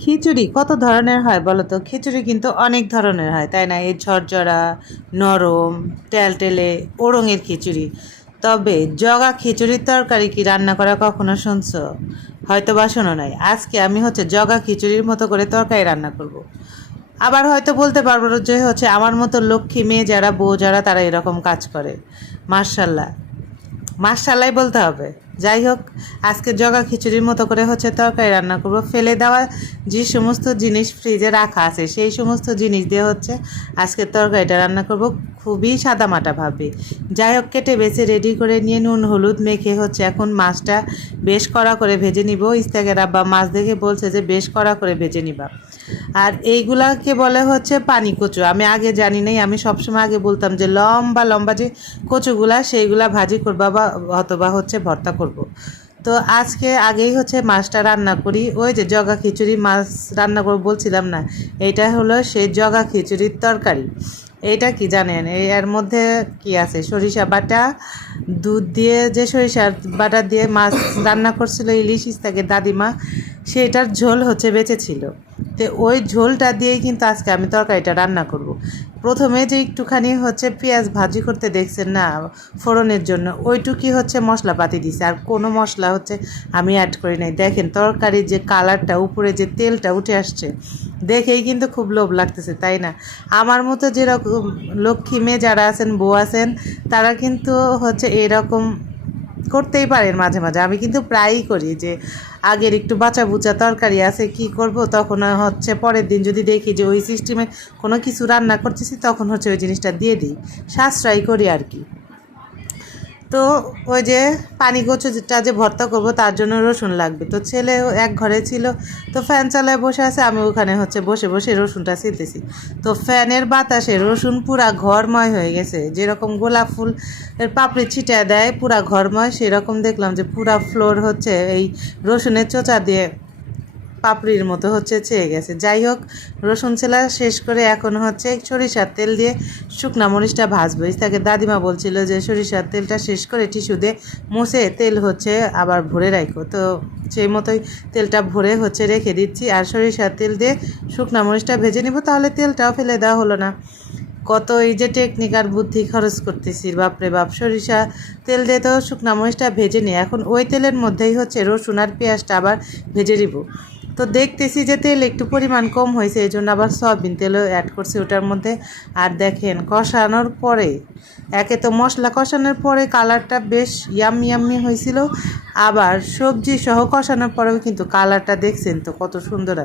খিচুড়ি কত ধরনের হয় বলো তো? খিচুড়ি কিন্তু অনেক ধরনের হয়, তাই না? এই ঝরঝরা, নরম, টেলটেলে, ওড়ঙের খিচুড়ি। তবে জগা খিচুড়ির তরকারি কি রান্না করা কখনো শুনছো? হয়তো বা শোনো নাই। আজকে আমি জগা খিচুড়ির মতো করে তরকারি রান্না করব। আবার হয়তো বলতে পারবো যে আমার মতো লক্ষ্মী মেয়ে যারা, বউ যারা, তারা এরকম কাজ করে। মার্শাল্লাহ, মাশাআল্লাই বলতে হবে। যাই হোক, আজকে জগা খিচুড়ির মতো করে তরকারি রান্না করব। ফেলে দেওয়া যে সমস্ত জিনিস ফ্রিজে রাখা আছে সেই সমস্ত জিনিস দিয়ে আজকে তরকারিটা রান্না করব, খুবই সাদামাটাভাবে। যাই হোক, কেটে বেছে রেডি করে নিয়ে নুন হলুদ মেখে এখন মাছটা বেশ কড়া করে ভেজে নিব। ইস্তাকের আব্বা মাছ দেখে বলছে যে বেশ কড়া করে ভেজে নিবা। আর এইগুলাকে বলে পানি কচু। আমি আগে জানি নাই, আমি সবসময় আগে বলতাম যে লম্বা লম্বা যে কচুগুলা সেইগুলা ভাজি করবা বা অথবা ভর্তা করব। তো আজকে আগেই মাছটা রান্না করি। ওই যে জগা খিচুড়ি মাছ রান্না করব বলছিলাম না, এইটা হলো সেই জগা খিচুড়ির তরকারি। এইটা কি জানেন, এর মধ্যে কি আছে? সরিষা বাটা, দুধ দিয়ে যে সরিষা বাটা দিয়ে মাছ রান্না করছিল ইলিশ ইস্তাকে দাদিমা, সেটার ঝোল বেঁচেছিল। তো ওই ঝোলটা দিয়েই কিন্তু আজকে আমি তরকারিটা রান্না করব। প্রথমে যে একটুখানি পেঁয়াজ ভাজি করতে দেখছেন না ফোড়নের জন্য, ওইটুকুই মশলাপাতি দিছে, আর কোনো মশলা আমি অ্যাড করি নাই। দেখেন তরকারির যে কালারটা, উপরে যে তেলটা উঠে আসছে, দেখেই কিন্তু খুব লোভ লাগতেছে, তাই না? আমার মতো যেরকম লক্ষ্মী মেয়ে যারা আছেন, বউ আছেন, তারা কিন্তু এরকম করতেই পারেন মাঝে মাঝে। আমি কিন্তু প্রায়ই করি যে আগের একটু বাঁচা বুচা তরকারি আছে, কি করব, তখন পরের দিন যদি দেখি যে ওই সিস্টেমে কোনো কিছু রান্না করতেছি, তখন ওই জিনিসটা দিয়ে দিই, সাশ্রয় করি আর কি। তো ওই যে পানি কচুটা যে ভর্তা করব, তার জন্য রসুন লাগবে। তো ছেলে এক ঘরে ছিল, তো ফ্যান চালায় বসে আছে, আমি ওখানে বসে বসে রসুনটা ছিলতেছি। তো ফ্যানের বাতাসে রসুন পুরা ঘরময় হয়ে গেছে। যেরকম গোলাপ ফুল এর পাপড়ি ছিটা দেয় পুরা ঘরময়, সেরকম দেখলাম যে পুরা ফ্লোর এই রসুনের চোচা দিয়ে পাপড়ির মতো ছেয়ে গেছে। যাই হোক, রসুন ছেলা শেষ করে এখন সরিষার তেল দিয়ে শুকনা মরিচটা ভাজবো। তাকে দাদিমা বলছিল যে সরিষার তেলটা শেষ করে টিস্যু দিয়ে মুছে তেল আবার ভরে রাখো। তো সেই মতোই তেলটা ভরে রেখে দিচ্ছি, আর সরিষার তেল দিয়ে শুকনা মরিচটা ভেজে নিব, তাহলে তেলটাও ফেলে দেওয়া হলো না। কত এই যে টেকনিক আর বুদ্ধি খরচ করতেছি, বাপরে বাপ। সরিষা তেল দিয়ে তো শুকনা মরিচটা ভেজে নিই, এখন ওই তেলের মধ্যেই রসুন আর পেঁয়াজটা আবার ভেজে নিব। তো দেখতেছি যে তেল একটু পরিমাণ কম হয়েছে, এই জন্য আবার সয়াবিন তেলও অ্যাড করছি ওটার মধ্যে। আর দেখেন কষানোর পরে, একে তো মশলা কষানোর পরে কালারটা বেশ ইয়াম্মি হয়েছিল, আবার সবজি সহ কষানোর পরেও কিন্তু কালারটা দেখছেন তো কত সুন্দর আসে।